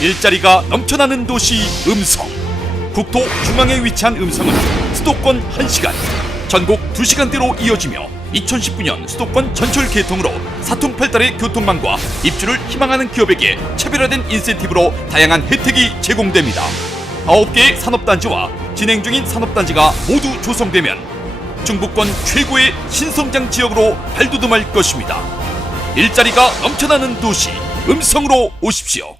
일자리가 넘쳐나는 도시 음성. 국토 중앙에 위치한 음성은 수도권 1시간, 전국 2시간대로 이어지며 2019년 수도권 전철 개통으로 사통팔달의 교통망과 입주를 희망하는 기업에게 차별화된 인센티브로 다양한 혜택이 제공됩니다. 9개의 산업단지와 진행 중인 산업단지가 모두 조성되면 중부권 최고의 신성장 지역으로 발돋움할 것입니다. 일자리가 넘쳐나는 도시 음성으로 오십시오.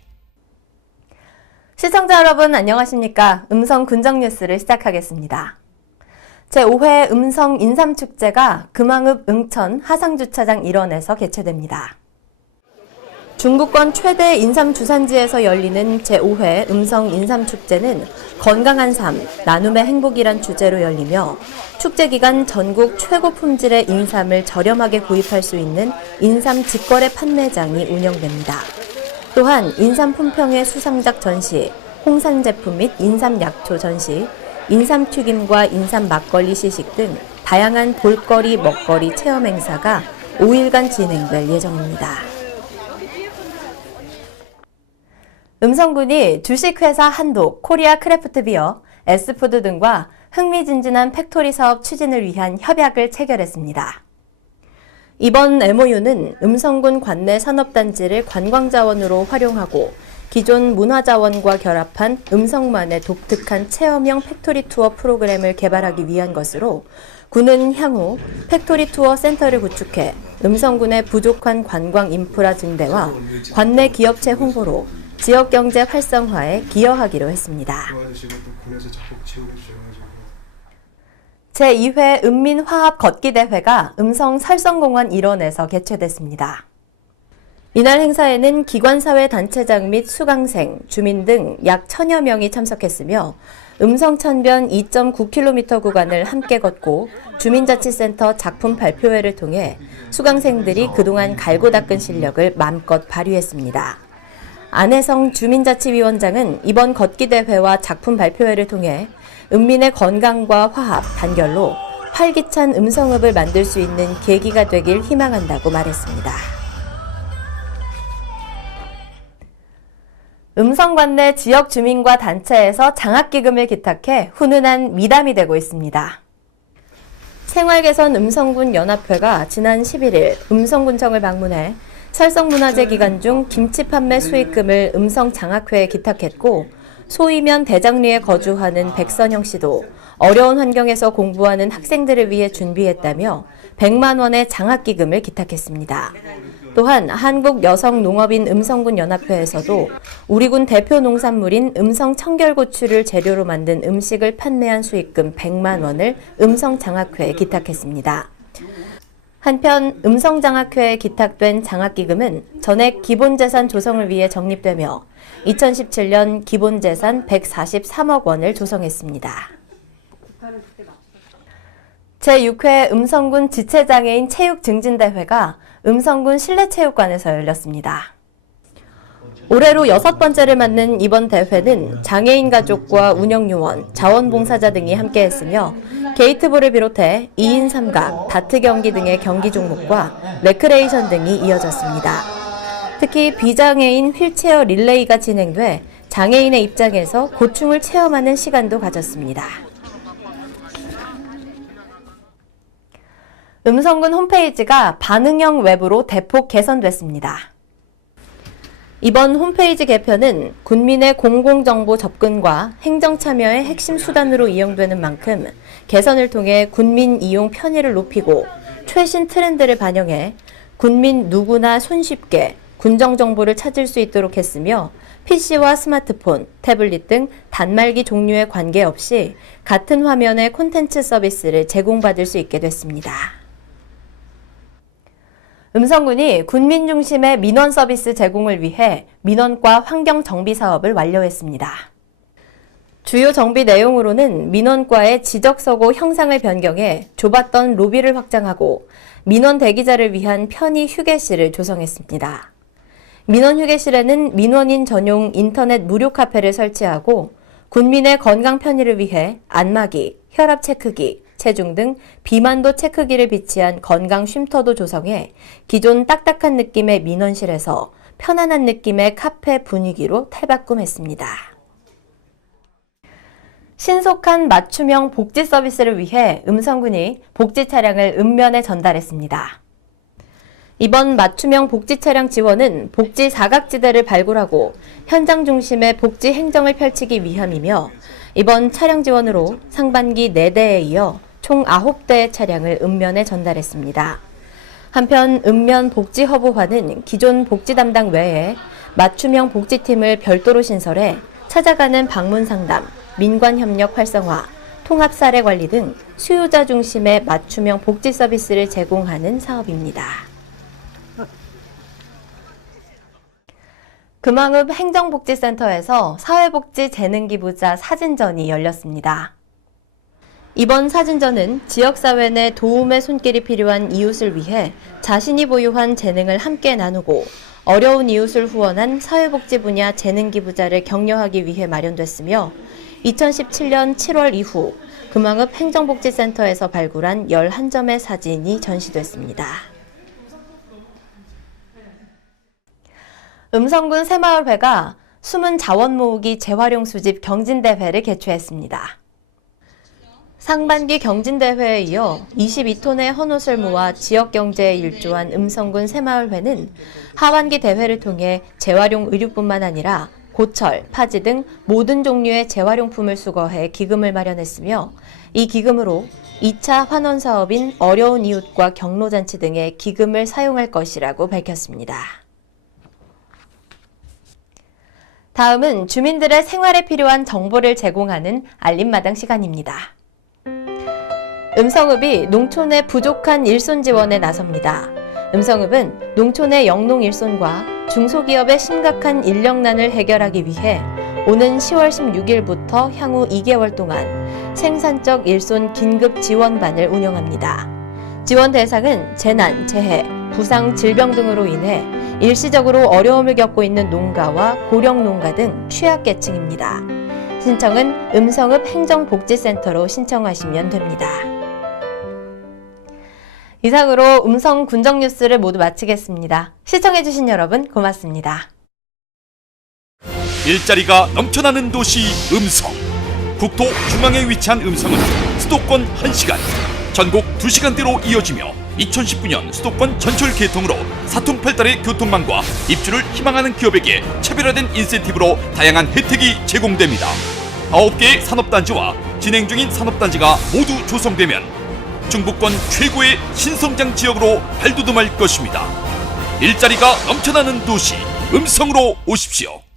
시청자 여러분 안녕하십니까? 음성 군정 뉴스를 시작하겠습니다. 제5회 음성 인삼축제가 금왕읍 응천 하상주차장 일원에서 개최됩니다. 중부권 최대 인삼 주산지에서 열리는 제5회 음성 인삼축제는 건강한 삶, 나눔의 행복이란 주제로 열리며 축제 기간 전국 최고 품질의 인삼을 저렴하게 구입할 수 있는 인삼 직거래 판매장이 운영됩니다. 또한 인삼 품평회 수상작 전시, 홍삼 제품 및 인삼 약초 전시, 인삼 튀김과 인삼 막걸리 시식 등 다양한 볼거리, 먹거리 체험 행사가 5일간 진행될 예정입니다. 음성군이 주식회사 한독, 코리아 크래프트 비어, S푸드 등과 흥미진진한 팩토리 사업 추진을 위한 협약을 체결했습니다. 이번 MOU는 음성군 관내 산업단지를 관광자원으로 활용하고 기존 문화자원과 결합한 음성만의 독특한 체험형 팩토리 투어 프로그램을 개발하기 위한 것으로 군은 향후 팩토리 투어 센터를 구축해 음성군의 부족한 관광 인프라 증대와 관내 기업체 홍보로 지역 경제 활성화에 기여하기로 했습니다. 제2회 읍민화합 걷기대회가 음성 살성공원 일원에서 개최됐습니다. 이날 행사에는 기관사회 단체장 및 수강생, 주민 등 약 1000여 명이 참석했으며 음성천변 2.9km 구간을 함께 걷고 주민자치센터 작품 발표회를 통해 수강생들이 그동안 갈고 닦은 실력을 마음껏 발휘했습니다. 안혜성 주민자치위원장은 이번 걷기대회와 작품 발표회를 통해 읍민의 건강과 화합, 단결로 활기찬 음성읍을 만들 수 있는 계기가 되길 희망한다고 말했습니다. 음성관 내 지역 주민과 단체에서 장학기금을 기탁해 훈훈한 미담이 되고 있습니다. 생활개선 음성군 연합회가 지난 11일 음성군청을 방문해 살성문화제 기간 중 김치 판매 수익금을 음성장학회에 기탁했고 소이면 대장리에 거주하는 백선영 씨도 어려운 환경에서 공부하는 학생들을 위해 준비했다며 100만 원의 장학기금을 기탁했습니다. 또한 한국여성농업인 음성군 연합회에서도 우리 군 대표 농산물인 음성 청결고추를 재료로 만든 음식을 판매한 수익금 100만 원을 음성장학회에 기탁했습니다. 한편 음성장학회에 기탁된 장학기금은 전액 기본재산 조성을 위해 적립되며 2017년 기본재산 143억 원을 조성했습니다. 제6회 음성군 지체장애인 체육증진대회가 음성군 실내체육관에서 열렸습니다. 올해로 6번째를 맞는 이번 대회는 장애인 가족과 운영요원, 자원봉사자 등이 함께했으며 게이트볼을 비롯해 2인 삼각, 다트 경기 등의 경기 종목과 레크레이션 등이 이어졌습니다. 특히 비장애인 휠체어 릴레이가 진행돼 장애인의 입장에서 고충을 체험하는 시간도 가졌습니다. 음성군 홈페이지가 반응형 웹으로 대폭 개선됐습니다. 이번 홈페이지 개편은 군민의 공공정보 접근과 행정참여의 핵심 수단으로 이용되는 만큼 개선을 통해 군민 이용 편의를 높이고 최신 트렌드를 반영해 군민 누구나 손쉽게 군정 정보를 찾을 수 있도록 했으며 PC와 스마트폰, 태블릿 등 단말기 종류에 관계없이 같은 화면의 콘텐츠 서비스를 제공받을 수 있게 됐습니다. 음성군이 군민 중심의 민원 서비스 제공을 위해 민원과 환경 정비 사업을 완료했습니다. 주요 정비 내용으로는 민원과의 지적서고 형상을 변경해 좁았던 로비를 확장하고 민원 대기자를 위한 편의 휴게실을 조성했습니다. 민원 휴게실에는 민원인 전용 인터넷 무료 카페를 설치하고 군민의 건강 편의를 위해 안마기, 혈압 체크기, 체중 등 비만도 체크기를 비치한 건강 쉼터도 조성해 기존 딱딱한 느낌의 민원실에서 편안한 느낌의 카페 분위기로 탈바꿈했습니다. 신속한 맞춤형 복지 서비스를 위해 음성군이 복지 차량을 읍면에 전달했습니다. 이번 맞춤형 복지 차량 지원은 복지 사각지대를 발굴하고 현장 중심의 복지 행정을 펼치기 위함이며 이번 차량 지원으로 상반기 4대에 이어 총 9대의 차량을 읍면에 전달했습니다. 한편 읍면 복지허브화는 기존 복지 담당 외에 맞춤형 복지팀을 별도로 신설해 찾아가는 방문 상담, 민관협력 활성화, 통합사례 관리 등 수요자 중심의 맞춤형 복지 서비스를 제공하는 사업입니다. 금왕읍 행정복지센터에서 사회복지재능기부자 사진전이 열렸습니다. 이번 사진전은 지역사회 내 도움의 손길이 필요한 이웃을 위해 자신이 보유한 재능을 함께 나누고 어려운 이웃을 후원한 사회복지 분야 재능기부자를 격려하기 위해 마련됐으며 2017년 7월 이후 금왕읍 행정복지센터에서 발굴한 11점의 사진이 전시됐습니다. 음성군 새마을회가 숨은 자원 모으기 재활용 수집 경진대회를 개최했습니다. 상반기 경진대회에 이어 22톤의 헌옷을 모아 지역경제에 일조한 음성군 새마을회는 하반기 대회를 통해 재활용 의류뿐만 아니라 고철, 파지 등 모든 종류의 재활용품을 수거해 기금을 마련했으며 이 기금으로 2차 환원 사업인 어려운 이웃과 경로잔치 등의 기금을 사용할 것이라고 밝혔습니다. 다음은 주민들의 생활에 필요한 정보를 제공하는 알림마당 시간입니다. 음성읍이 농촌의 부족한 일손 지원에 나섭니다. 음성읍은 농촌의 영농 일손과 중소기업의 심각한 인력난을 해결하기 위해 오는 10월 16일부터 향후 2개월 동안 생산적 일손 긴급 지원반을 운영합니다. 지원 대상은 재난, 재해, 부상, 질병 등으로 인해 일시적으로 어려움을 겪고 있는 농가와 고령 농가 등 취약계층입니다. 신청은 음성읍 행정복지센터로 신청하시면 됩니다. 이상으로 음성 군정 뉴스를 모두 마치겠습니다. 시청해주신 여러분 고맙습니다. 일자리가 넘쳐나는 도시 음성. 국토 중앙에 위치한 음성은 수도권 1시간, 전국 2시간대로 이어지며 2019년 수도권 전철 개통으로 사통팔달의 교통망과 입주를 희망하는 기업에게 차별화된 인센티브로 다양한 혜택이 제공됩니다. 9개의 산업단지와 진행 중인 산업단지가 모두 조성되면 중부권 최고의 신성장 지역으로 발돋움할 것입니다. 일자리가 넘쳐나는 도시 음성으로 오십시오.